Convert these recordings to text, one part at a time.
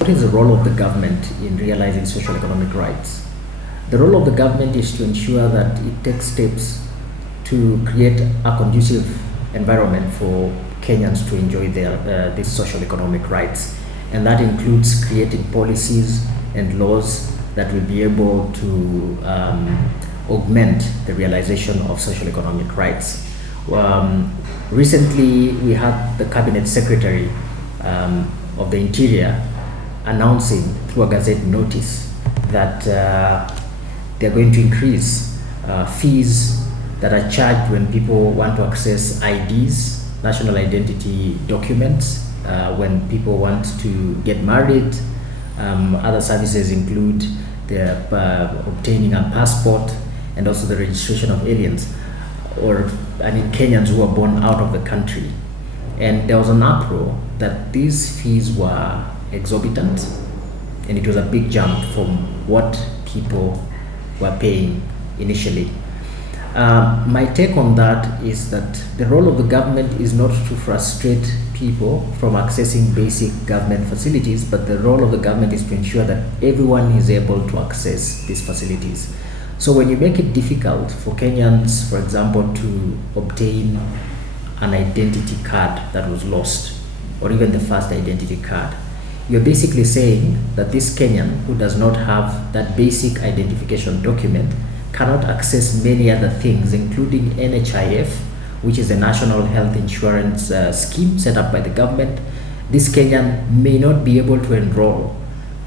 What is the role of the government in realizing social economic rights? The role of the government is to ensure that it takes steps to create a conducive environment for Kenyans to enjoy these social economic rights. And that includes creating policies and laws that will be able to augment the realization of social economic rights. Recently, we had the Cabinet Secretary of the Interior announcing through a Gazette notice that they're going to increase fees that are charged when people want to access IDs, national identity documents, when people want to get married. Other services include the obtaining a passport and also the registration of aliens, Kenyans who are born out of the country. And there was an uproar that these fees were exorbitant, and it was a big jump from what people were paying initially. My take on that is that the role of the government is not to frustrate people from accessing basic government facilities, but the role of the government is to ensure that everyone is able to access these facilities. So when you make it difficult for Kenyans, for example, to obtain an identity card that was lost, or even the first identity card, you're basically saying that this Kenyan who does not have that basic identification document cannot access many other things, including NHIF, which is a national health insurance scheme set up by the government. This Kenyan may not be able to enroll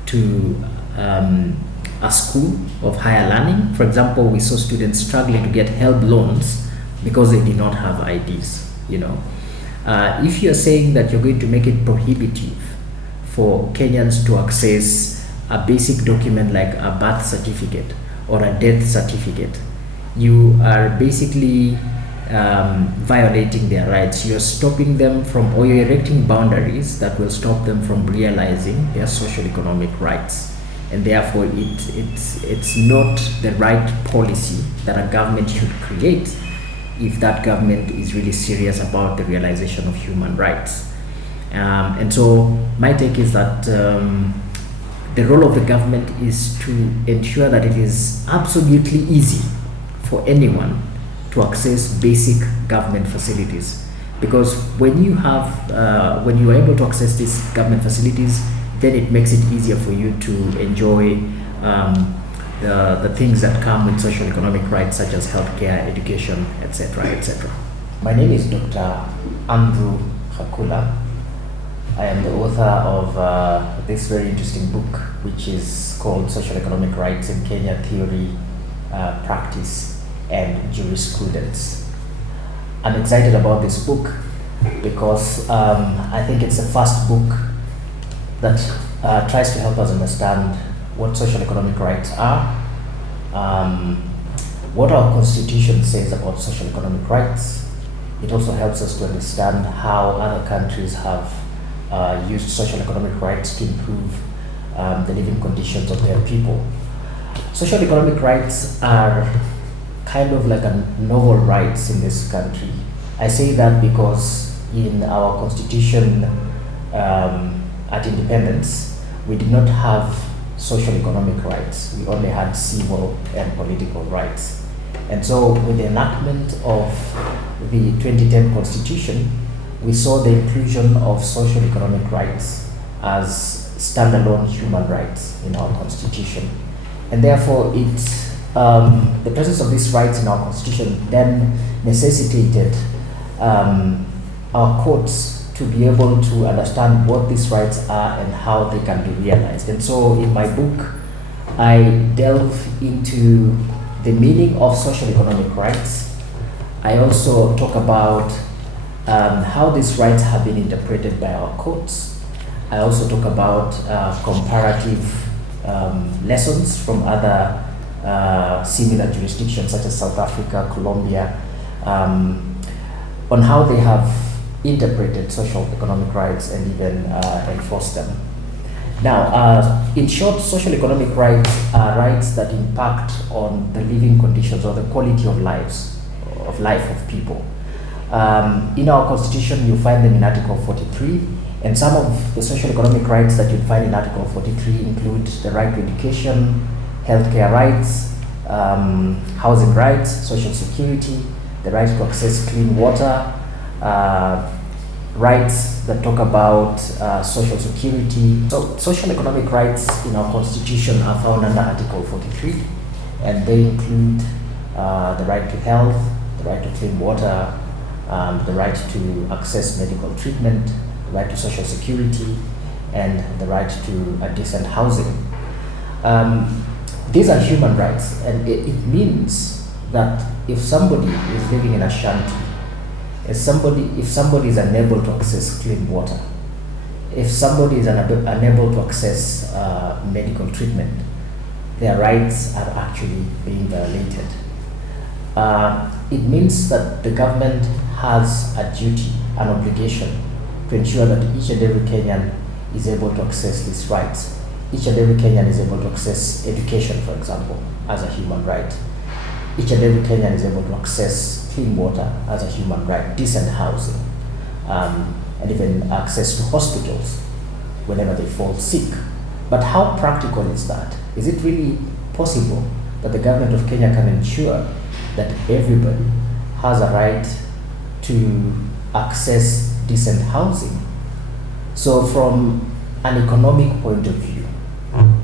to a school of higher learning. For example, we saw students struggling to get HELB loans because they did not have IDs. If you're saying that you're going to make it prohibitive for Kenyans to access a basic document like a birth certificate or a death certificate, you are basically violating their rights. You're stopping them from, or you're erecting boundaries that will stop them from realizing their social economic rights. And therefore, it's not the right policy that a government should create if that government is really serious about the realization of human rights. And so my take is that the role of the government is to ensure that it is absolutely easy for anyone to access basic government facilities. Because when you are able to access these government facilities, then it makes it easier for you to enjoy the things that come with social economic rights, such as healthcare, education, etc., etc. My name is Dr. Andrew Khakula. I am the author of this very interesting book, which is called Social Economic Rights in Kenya: Theory, Practice, and Jurisprudence. I'm excited about this book because I think it's the first book that tries to help us understand what social economic rights are, what our Constitution says about social economic rights. It also helps us to understand how other countries have used social economic rights to improve the living conditions of their people. Social economic rights are kind of like a novel rights in this country. I say that because in our Constitution at independence, we did not have social economic rights. We only had civil and political rights. And so with the enactment of the 2010 Constitution, we saw the inclusion of social economic rights as standalone human rights in our Constitution. And therefore, the presence of these rights in our Constitution then necessitated our courts to be able to understand what these rights are and how they can be realized. And so in my book, I delve into the meaning of social economic rights. I also talk about how these rights have been interpreted by our courts. I also talk about comparative lessons from other similar jurisdictions such as South Africa, Colombia, on how they have interpreted social economic rights and even enforced them. Now, in short, social economic rights are rights that impact on the living conditions or the quality of life of people. In our Constitution, you find them in Article 43, And some of the social economic rights that you'd find in Article 43 include the right to education, healthcare rights, housing rights, social security, the right to access clean water, rights that talk about social security. So social economic rights in our constitution are found under Article 43, and they include the right to health, the right to clean water, the right to access medical treatment, the right to social security, and the right to a decent housing. These are human rights, and it means that if somebody is living in a shanty, if somebody is unable to access clean water, if somebody is unable to access medical treatment, their rights are actually being violated. It means that the government has a duty, an obligation to ensure that each and every Kenyan is able to access these rights. Each and every Kenyan is able to access education, for example, as a human right. Each and every Kenyan is able to access clean water as a human right, decent housing, and even access to hospitals whenever they fall sick. But how practical is that? Is it really possible that the government of Kenya can ensure that everybody has a right to access decent housing? So from an economic point of view,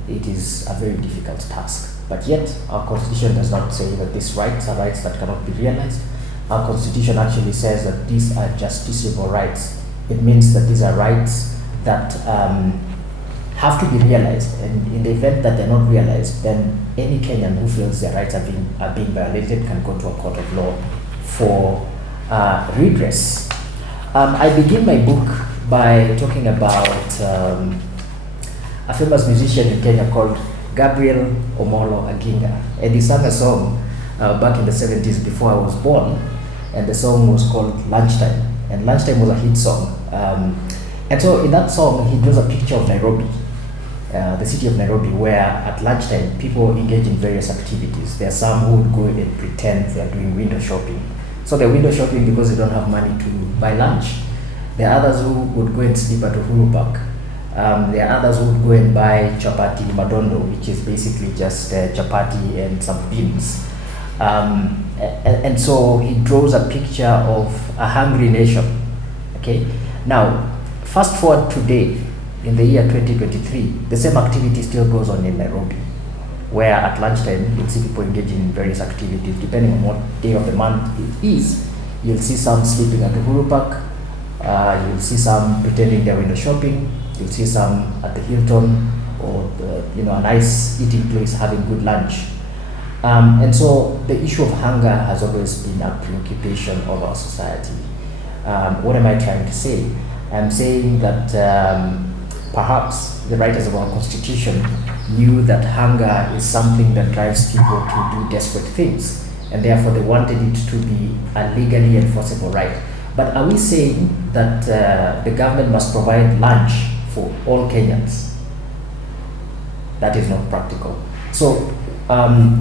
it is a very difficult task. But yet, our constitution does not say that these rights are rights that cannot be realized. Our constitution actually says that these are justiciable rights. It means that these are rights that have to be realized, and in the event that they're not realized, then any Kenyan who feels their rights are being violated can go to a court of law for redress. I begin my book by talking about a famous musician in Kenya called Gabriel Omolo Aginga, and he sang a song back in the 70s before I was born, and the song was called Lunchtime, and Lunchtime was a hit song. And so in that song, he draws a picture of Nairobi, the city of Nairobi, where at lunchtime people engage in various activities. There are some who would go and pretend they are doing window shopping. So they're window shopping because they don't have money to buy lunch. There are others who would go and sleep at Uhuru Park. There are others who would go and buy chapati madondo, which is basically just chapati and some beans. And so he draws a picture of a hungry nation. Okay. Now, fast forward today, in the year 2023, the same activity still goes on in Nairobi, where at lunchtime you'll see people engaging in various activities. Depending on what day of the month it is, you'll see some sleeping at Uhuru Park, you'll see some pretending they're window shopping, you'll see some at the Hilton or a nice eating place having good lunch. And so the issue of hunger has always been a preoccupation of our society. What am I trying to say? I'm saying that perhaps the writers of our constitution knew that hunger is something that drives people to do desperate things, and therefore they wanted it to be a legally enforceable right. But are we saying that the government must provide lunch for all Kenyans? That is not practical. So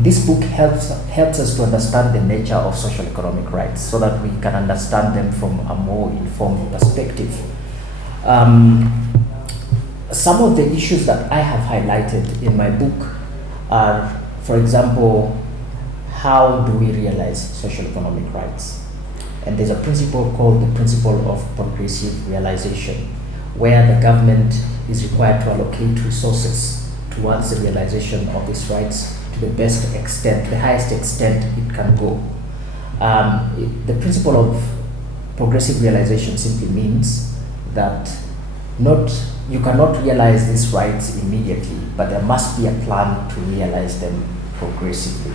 this book helps us to understand the nature of social economic rights so that we can understand them from a more informed perspective. Some of the issues that I have highlighted in my book are, for example, how do we realize social economic rights? And there's a principle called the principle of progressive realization, where the government is required to allocate resources towards the realization of these rights to the best extent, the highest extent it can go. The principle of progressive realization simply means that you cannot realize these rights immediately, but there must be a plan to realize them progressively.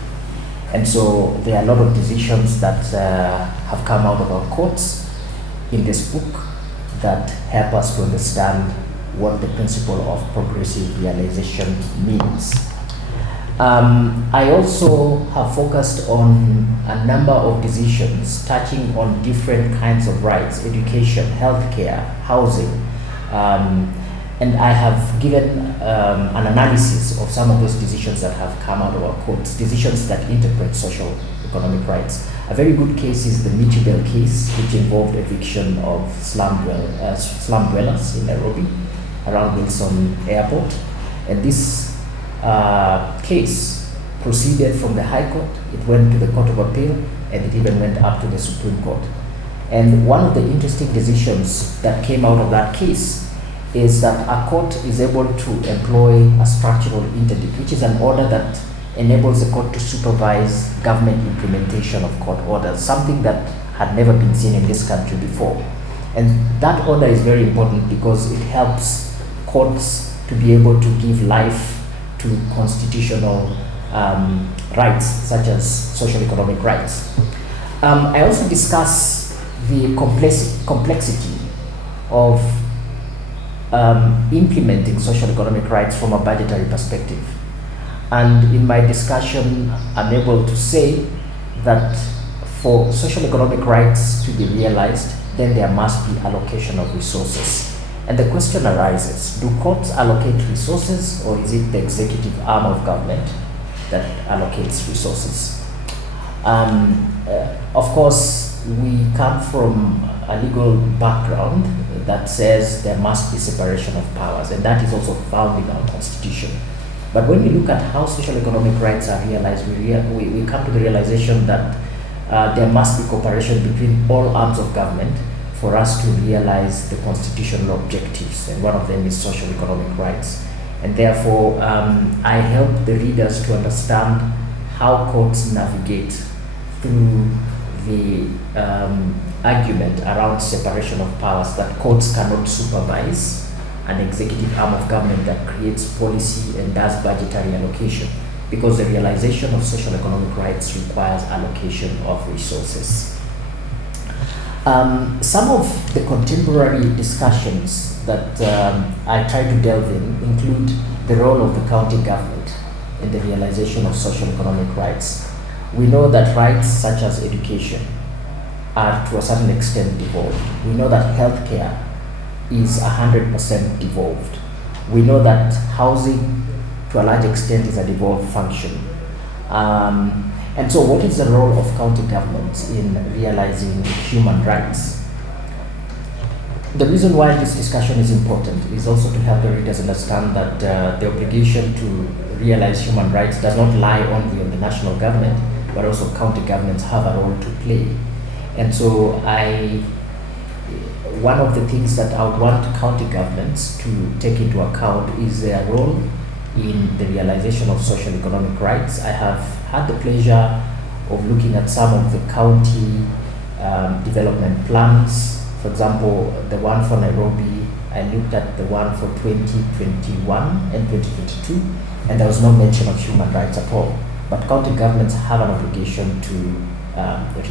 And so there are a lot of decisions that have come out of our courts in this book that help us to understand what the principle of progressive realization means. I also have focused on a number of decisions touching on different kinds of rights: education, healthcare, housing, and I have given an analysis of some of those decisions that have come out of our courts, decisions that interpret social economic rights. A very good case is the Michibel case, which involved eviction of slum dwellers in Nairobi around Wilson Airport. And this case proceeded from the High Court, it went to the Court of Appeal, and it even went up to the Supreme Court. And one of the interesting decisions that came out of that case is that a court is able to employ a structural interdict, which is an order that enables the court to supervise government implementation of court orders, something that had never been seen in this country before. And that order is very important because it helps courts to be able to give life to constitutional rights, such as social economic rights. I also discuss the complexity of implementing social economic rights from a budgetary perspective. And in my discussion, I'm able to say that for social economic rights to be realized, then there must be allocation of resources. And the question arises, do courts allocate resources, or is it the executive arm of government that allocates resources? Of course, we come from a legal background that says there must be separation of powers, and that is also found in our constitution. But when we look at how social economic rights are realized, we come to the realization that there must be cooperation between all arms of government for us to realize the constitutional objectives, and one of them is social economic rights. And therefore, I help the readers to understand how courts navigate through the argument around separation of powers, that courts cannot supervise an executive arm of government that creates policy and does budgetary allocation, because the realization of social economic rights requires allocation of resources. Some of the contemporary discussions that I try to delve in include the role of the county government in the realization of social economic rights. We know that rights such as education are to a certain extent devolved. We know that healthcare is 100% devolved. We know that housing to a large extent is a devolved function. And so what is the role of county governments in realizing human rights? The reason why this discussion is important is also to help the readers understand that the obligation to realize human rights does not lie only on the national government, but also county governments have a role to play. And so one of the things that I would want county governments to take into account is their role in the realization of social economic rights. I have had the pleasure of looking at some of the county development plans. For example, the one for Nairobi, I looked at the one for 2021 and 2022, and there was no mention of human rights at all. But county governments have an obligation to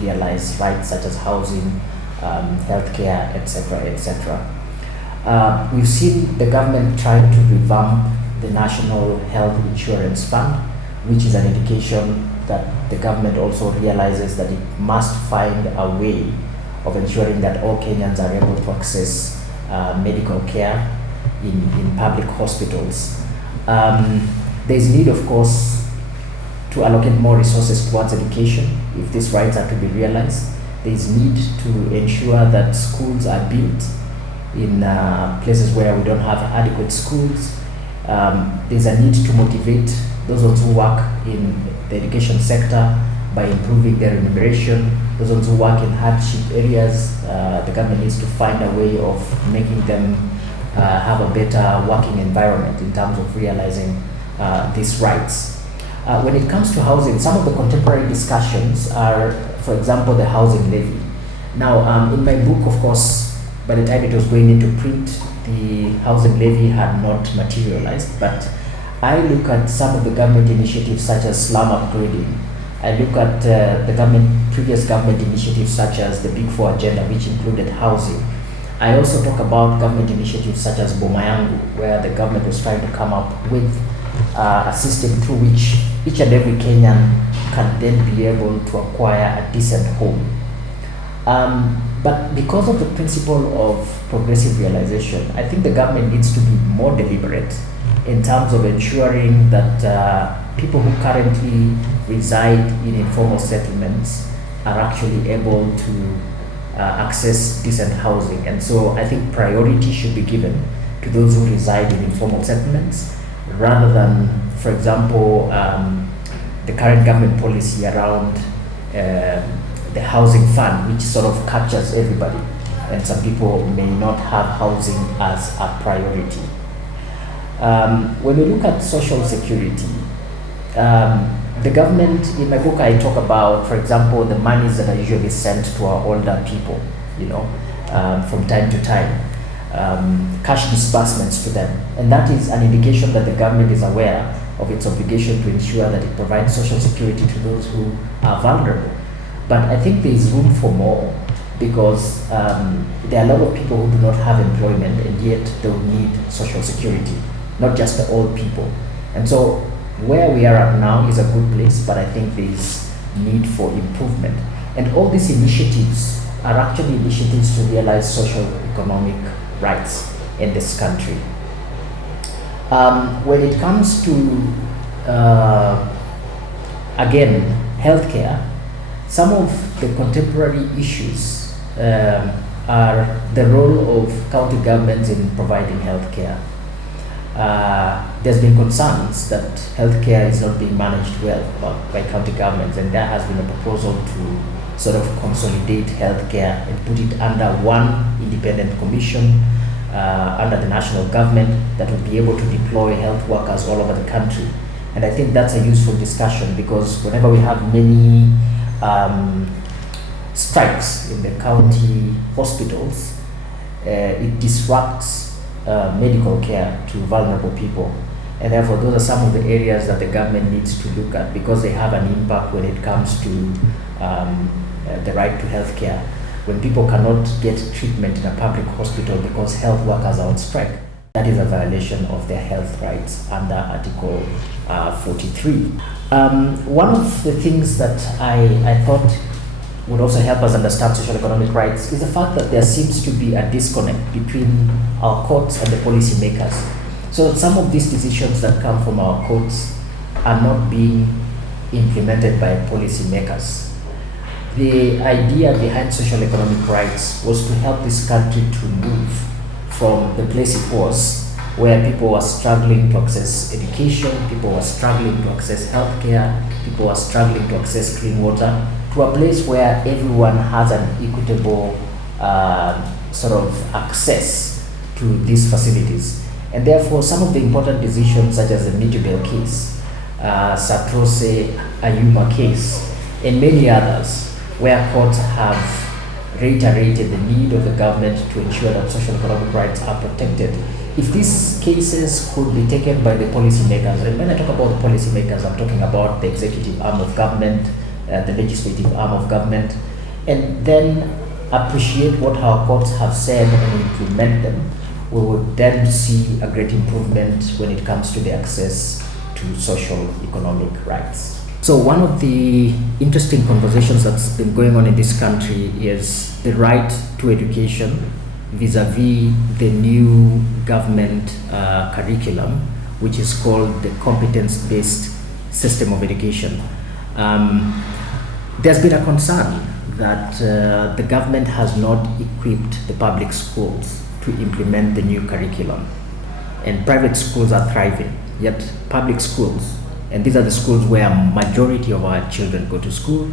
realize rights such as housing, healthcare, etc., etc. We've seen the government trying to revamp the National Health Insurance Fund, which is an indication that the government also realizes that it must find a way of ensuring that all Kenyans are able to access medical care in public hospitals. There's need, of course, to allocate more resources towards education if these rights are to be realized. There's need to ensure that schools are built in places where we don't have adequate schools. There's a need to motivate those who work in the education sector by improving their remuneration. Those who work in hardship areas, the government needs to find a way of making them have a better working environment in terms of realizing these rights. When it comes to housing, some of the contemporary discussions are, for example, the housing levy. Now, in my book, of course, by the time it was going into print, the housing levy had not materialized, but I look at some of the government initiatives such as slum upgrading. I look at the previous government initiatives such as the Big Four agenda, which included housing. I also talk about government initiatives such as Bomayangu, where the government was trying to come up with a system through which each and every Kenyan can then be able to acquire a decent home. But because of the principle of progressive realization, I think the government needs to be more deliberate in terms of ensuring that people who currently reside in informal settlements are actually able to access decent housing. And so I think priority should be given to those who reside in informal settlements rather than, for example, the current government policy around the housing fund, which sort of captures everybody, and some people may not have housing as a priority. When we look at social security, the government, in my book I talk about, for example, the monies that are usually sent to our older people, from time to time, cash disbursements to them. And that is an indication that the government is aware of its obligation to ensure that it provides social security to those who are vulnerable. But I think there is room for more, because there are a lot of people who do not have employment and yet they will need social security, not just the old people. And so where we are at now is a good place, but I think there is need for improvement. And all these initiatives are actually initiatives to realize social economic rights in this country. When it comes to, again, healthcare, some of the contemporary issues are the role of county governments in providing healthcare. There's been concerns that healthcare is not being managed well by county governments, and there has been a proposal to sort of consolidate healthcare and put it under one independent commission under the national government that will be able to deploy health workers all over the country. And I think that's a useful discussion, because whenever we have many strikes in the county hospitals, it disrupts medical care to vulnerable people. And therefore, those are some of the areas that the government needs to look at, because they have an impact when it comes to the right to health care. When people cannot get treatment in a public hospital because health workers are on strike, that is a violation of their health rights under Article 43. One of the things that I thought would also help us understand social economic rights is the fact that there seems to be a disconnect between our courts and the policymakers. So some of these decisions that come from our courts are not being implemented by policymakers. The idea behind social economic rights was to help this country to move from the place it was, where people were struggling to access education, people were struggling to access healthcare, people were struggling to access clean water, to a place where everyone has an equitable sort of access to these facilities. And therefore, some of the important decisions, such as the Mitubel case, Satrose Ayuma case, and many others, where courts have reiterated the need of the government to ensure that social economic rights are protected. If these cases could be taken by the policymakers, and when I talk about the policymakers, I'm talking about the executive arm of government, the legislative arm of government, and then appreciate what our courts have said and implement them, we would then see a great improvement when it comes to the access to social economic rights. So one of the interesting conversations that's been going on in this country is the right to education vis-a-vis the new government curriculum, which is called the competence-based system of education. There's been a concern that the government has not equipped the public schools to implement the new curriculum, and private schools are thriving, yet public schools, and these are the schools where a majority of our children go to school,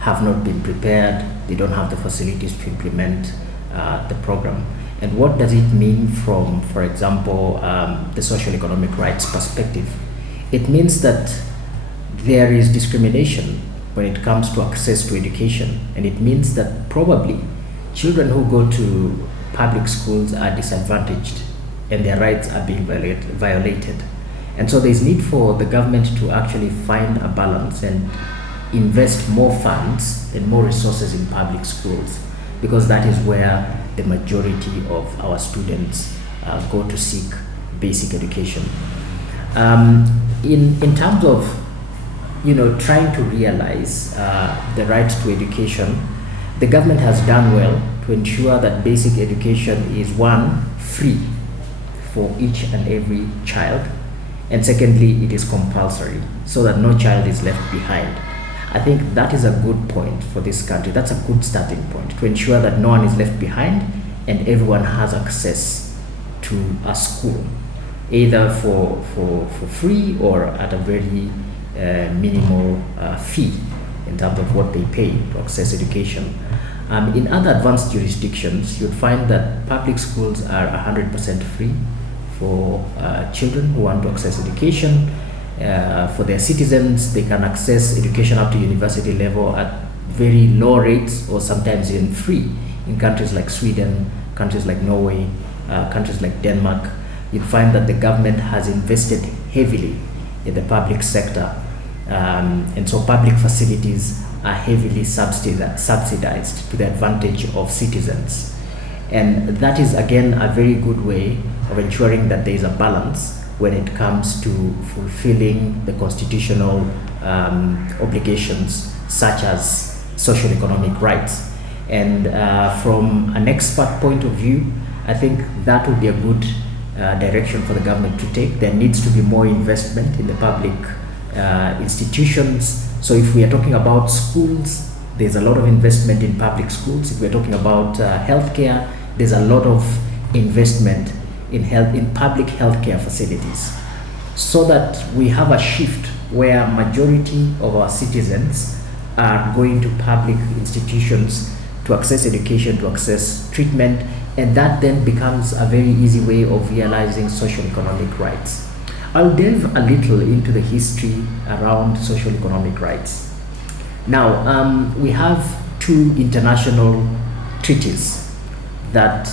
have not been prepared. They don't have the facilities to implement the program. And what does it mean from, for example, the social economic rights perspective? It means that there is discrimination when it comes to access to education, and it means that probably children who go to public schools are disadvantaged and their rights are being violated. And so there's need for the government to actually find a balance and invest more funds and more resources in public schools, because that is where the majority of our students go to seek basic education. In terms of trying to realize the right to education, the government has done well to ensure that basic education is, one, free for each and every child, and secondly, it is compulsory so that no child is left behind. I think that is a good point for this country. That's a good starting point to ensure that no one is left behind and everyone has access to a school, either for free or at a very minimal fee in terms of what they pay to access education. In other advanced jurisdictions, you'd find that public schools are 100% free for children who want to access education. For their citizens, they can access education up to university level at very low rates or sometimes even free in countries like Sweden, countries like Norway, countries like Denmark. You'd find that the government has invested heavily in the public sector, and so public facilities are heavily subsidized to the advantage of citizens. And that is again a very good way of ensuring that there is a balance when it comes to fulfilling the constitutional obligations such as social economic rights. And from an expert point of view, I think that would be a good direction for the government to take. There needs to be more investment in the public institutions. So if we are talking about schools, there's a lot of investment in public schools. If we're talking about healthcare, there's a lot of investment in public healthcare facilities, so that we have a shift where majority of our citizens are going to public institutions to access education, to access treatment, and that then becomes a very easy way of realizing social economic rights. I'll delve a little into the history around social economic rights. Now, we have two international treaties that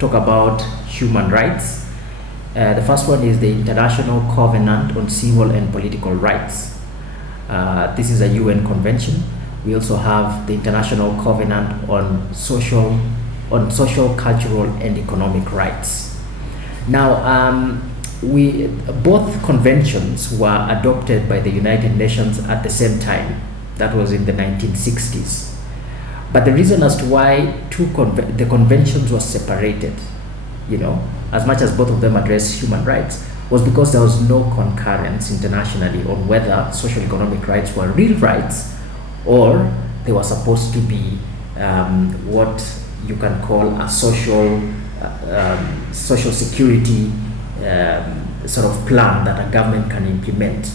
talk about human rights. The first one is the International Covenant on Civil and Political Rights. This is a UN convention. We also have the International Covenant on social, cultural, and economic rights. Now, both conventions were adopted by the United Nations at the same time. That was in the 1960s. But the reason as to why the conventions were separated, as much as both of them address human rights, was because there was no concurrence internationally on whether social economic rights were real rights or they were supposed to be what you can call a social security sort of plan that a government can implement.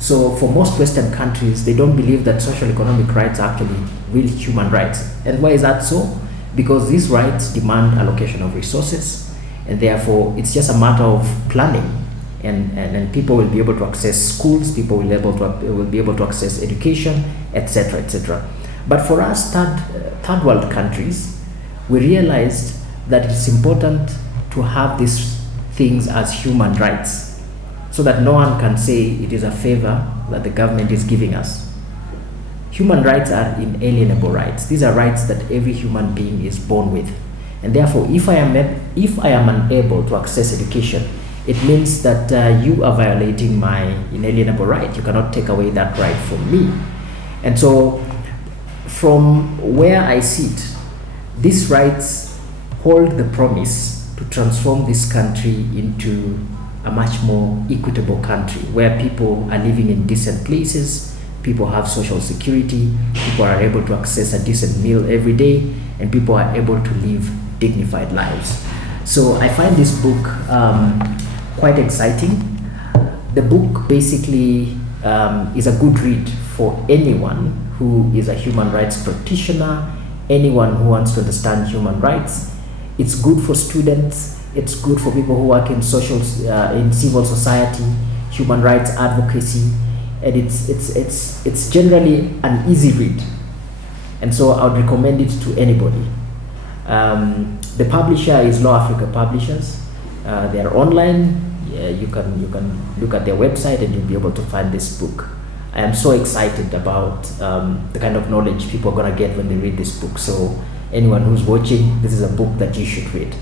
So for most Western countries, they don't believe that social economic rights are actually real human rights. And why is that so? Because these rights demand allocation of resources, and therefore it's just a matter of planning, and people will be able to access schools, people will be able to access education, etc., etc. But for us third world countries, we realized that it's important to have these things as human rights, so that no one can say it is a favor that the government is giving us. Human rights are inalienable rights. These are rights that every human being is born with. And therefore, if I am unable to access education, it means that you are violating my inalienable right. You cannot take away that right from me. And so, from where I sit, these rights hold the promise to transform this country into a much more equitable country where people are living in decent places, people have social security, people are able to access a decent meal every day, and people are able to live dignified lives. So I find this book quite exciting. The book basically is a good read for anyone who is a human rights practitioner, anyone who wants to understand human rights. It's good for students. It's good for people who work in civil society, human rights advocacy, and it's generally an easy read. And so I would recommend it to anybody. The publisher is Law Africa Publishers. They are online. You can look at their website and you'll be able to find this book. I am so excited about the kind of knowledge people are going to get when they read this book. So anyone who's watching, this is a book that you should read.